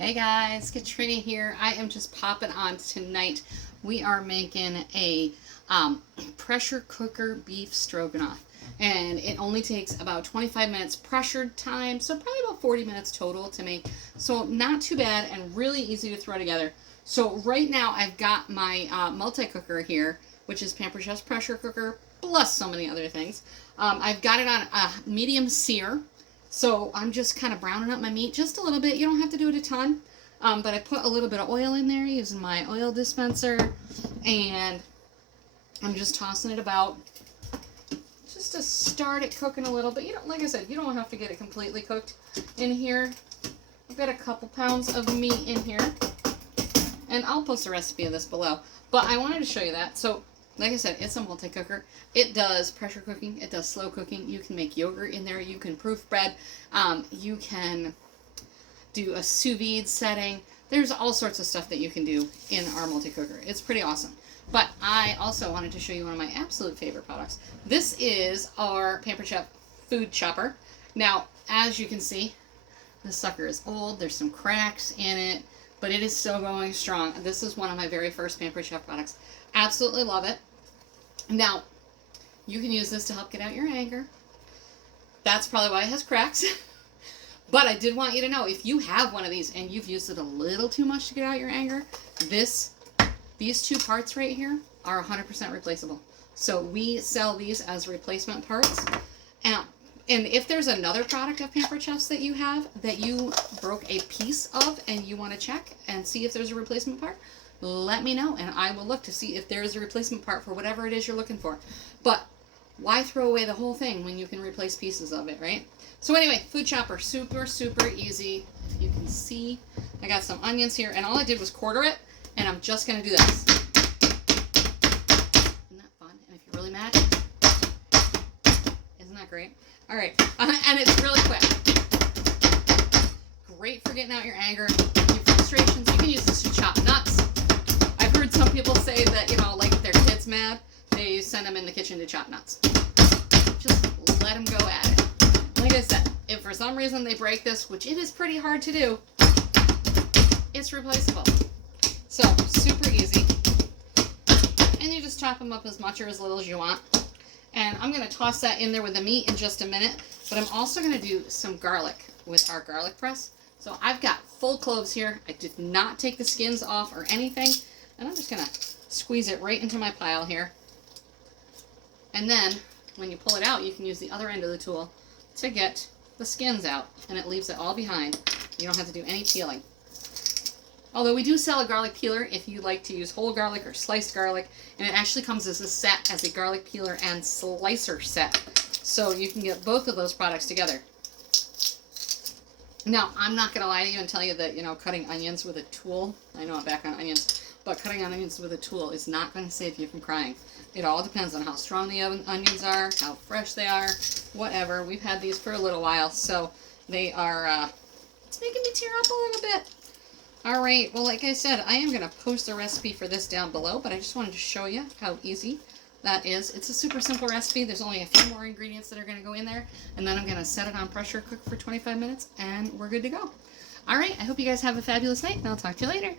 Hey guys, Katrina here. I am just popping on tonight. We are making a pressure cooker beef stroganoff, and it only takes about 25 minutes pressured time, so probably about 40 minutes total to make. So not too bad and really easy to throw together. So right now I've got my multi-cooker here, which is Pampered Chef's pressure cooker, plus so many other things. I've got it on a medium sear. So I'm just kind of browning up my meat just a little bit. You don't have to do it a ton. But I put a little bit of oil in there using my oil dispenser. And I'm just tossing it about just to start it cooking a little bit. You don't, like I said, you don't have to get it completely cooked in here. I've got a couple pounds of meat in here. And I'll post a recipe of this below. But I wanted to show you that. So like I said, it's a multi-cooker. It does pressure cooking. It does slow cooking. You can make yogurt in there. You can proof bread. You can do a sous vide setting. There's all sorts of stuff that you can do in our multi-cooker. It's pretty awesome. But I also wanted to show you one of my absolute favorite products. This is our Pampered Chef food chopper. Now, as you can see, this sucker is old. There's some cracks in it, but it is still going strong. This is one of my very first Pampered Chef products. Absolutely love it. Now, you can use this to help get out your anger. That's probably why it has cracks. But I did want you to know, if you have one of these and you've used it a little too much to get out your anger, these two parts right here are 100% replaceable. So we sell these as replacement parts. And if there's another product of Pampered Chef's that you have that you broke a piece of and you want to check and see if there's a replacement part, let me know and I will look to see if there is a replacement part for whatever it is you're looking for. But why throw away the whole thing when you can replace pieces of it, right? So anyway, food chopper, super, super easy. If you can see, I got some onions here and all I did was quarter it, and I'm just going to do this. Isn't that fun? And if you're really mad, isn't that great? All right, and it's really quick. Great for getting out your anger, your frustrations. You can use this to chop nuts. I've heard some people say that, you know, like if their kid's mad, they send them in the kitchen to chop nuts. Just let them go at it. Like I said, if for some reason they break this, which it is pretty hard to do, it's replaceable. So, super easy. And you just chop them up as much or as little as you want. And I'm going to toss that in there with the meat in just a minute. But I'm also going to do some garlic with our garlic press. So I've got full cloves here. I did not take the skins off or anything. And I'm just going to squeeze it right into my pile here. And then, when you pull it out, you can use the other end of the tool to get the skins out. And it leaves it all behind. You don't have to do any peeling. Although we do sell a garlic peeler if you like to use whole garlic or sliced garlic. And it actually comes as a set, as a garlic peeler and slicer set. So you can get both of those products together. Now, I'm not going to lie to you and tell you that, you know, cutting onions with a tool, I know I'm back on onions, but cutting onions with a tool is not going to save you from crying. It all depends on how strong the onions are, how fresh they are, whatever. We've had these for a little while, so they are, it's making me tear up a little bit. All right, well, like I said, I am going to post a recipe for this down below, but I just wanted to show you how easy that is. It's a super simple recipe. There's only a few more ingredients that are going to go in there, and then I'm going to set it on pressure cook for 25 minutes, and we're good to go. All right, I hope you guys have a fabulous night, and I'll talk to you later.